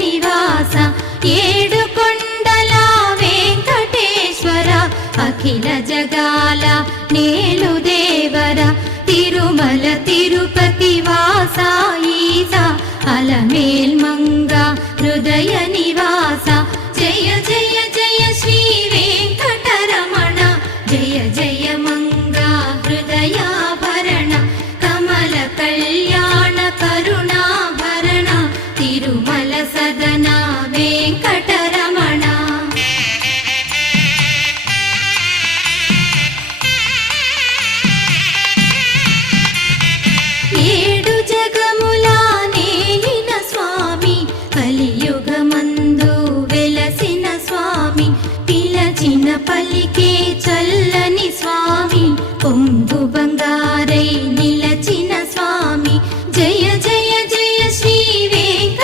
నివాస ఏడు కొండల వెంకటేశ్వర అఖిల జగాల నేలు దేవర తిరుమల తిరుపతి వాస ఈస అలమేల్ మంగ హృదయ నివాస జయ జయ జయ శ్రీ వెంకటరమణ జయ జయ మంగ హృదయాభరణ కమల కళ్యాణ కరుణాభరణ తిరుమల సదన వెంకటరమణ ఏడు జగముల నేలిన స్వామి కలియుగమందు వెలసిన స్వామి పిలచిన పలికే చల్లని